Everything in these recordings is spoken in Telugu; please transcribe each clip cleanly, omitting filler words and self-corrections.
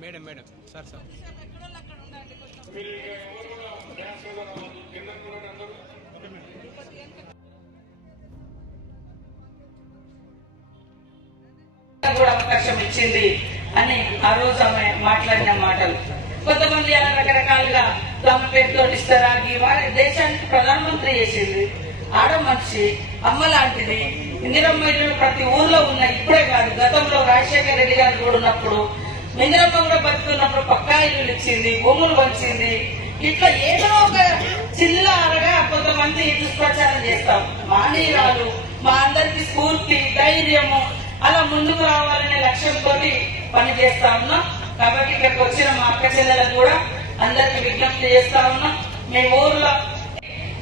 మేడం మేడం సార్ సార్ కూడా అవకాశం ఇచ్చింది అని ఆ రోజు ఆమె మాట్లాడిన మాటలు. కొంతమంది అలా రకరకాలుగా తమ పేరుతో ఇస్తారాగి దేశానికి ప్రధానమంత్రి చేసింది. ఆడ మనిషి అమ్మ లాంటిది. ఇందిరమ్మ ఇల్లు ప్రతి ఊర్లో ఉన్నాయి. ఇప్పుడే కాదు, గతంలో రాజశేఖర రెడ్డి గారు కూడా ఉన్నప్పుడు, ఇందిరమ్మ కూడా బతుకున్నప్పుడు పక్కా ఇల్లు ఇచ్చింది, భూములు పంచింది. ఇట్లా ఏదో ఒక చిల్లరగా కొంతమంది దుష్ప్రచారం చేస్తాం. మానీయురాలు మా అందరికి స్ఫూర్తి, ధైర్యము, అలా ముందుకు రావాలనే లక్ష్యంతో పనిచేస్తా ఉన్నాం. కాబట్టి ఇక్కడికి వచ్చిన మా అక్క చెల్లెలకు కూడా అందరికి విజ్ఞప్తి చేస్తా ఉన్నాం. మేము ఊర్లో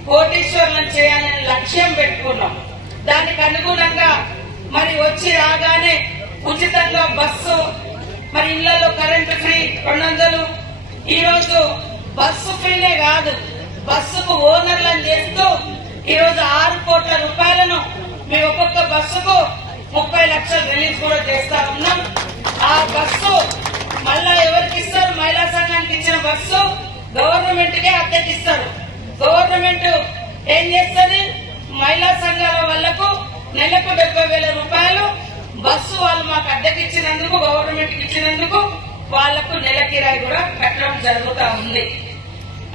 కోటీశ్వరులను చేయాలని లక్ష్యం పెట్టుకున్నాం. దానికి అనుగుణంగా మరి వచ్చి రాగానే ఉచితంగా బస్సు, మరి ఇళ్లలో కరెంటు ఫ్రీ 200. ఈ రోజు బస్సు ఫ్రీనే కాదు, బస్సుకు ఓనర్లను చేస్తూ ఈ రోజు 6 కోట్ల రూపాయలను మేము ఒక్కొక్క బస్సుకు 30 లక్షలు రిలీజ్ కూడా చేస్తా ఉన్నాం. ఆ బస్సు మళ్ళా ఎవరికి ఇస్తారు? మహిళా సంఘానికి ఇచ్చిన బస్సు గవర్నమెంట్ కే అద్దెకిస్తారు. గవర్నమెంట్ ఏం చేస్తుంది? మహిళా సంఘాల వాళ్లకు నెలకు 70,000 రూపాయలు బస్సు వాళ్ళు మాకు అద్దెకిచ్చినందుకు, గవర్నమెంట్ కి ఇచ్చినందుకు వాళ్లకు నెల కిరాయి కూడా కట్టడం జరుగుతా ఉంది.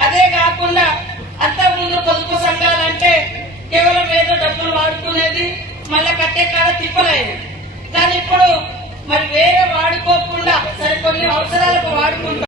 అదే కాకుండా అంతకుముందు పొదుపు సంఘాలంటే కేవలం ఏదో డబ్బులు వాడుకునేది, మళ్ళా కట్టే కాడ తిప్పలేదు. కానీ ఇప్పుడు మరి వేరే వాడుకోకుండా సరే కొన్ని అవసరాలకు వాడుకుంటాం.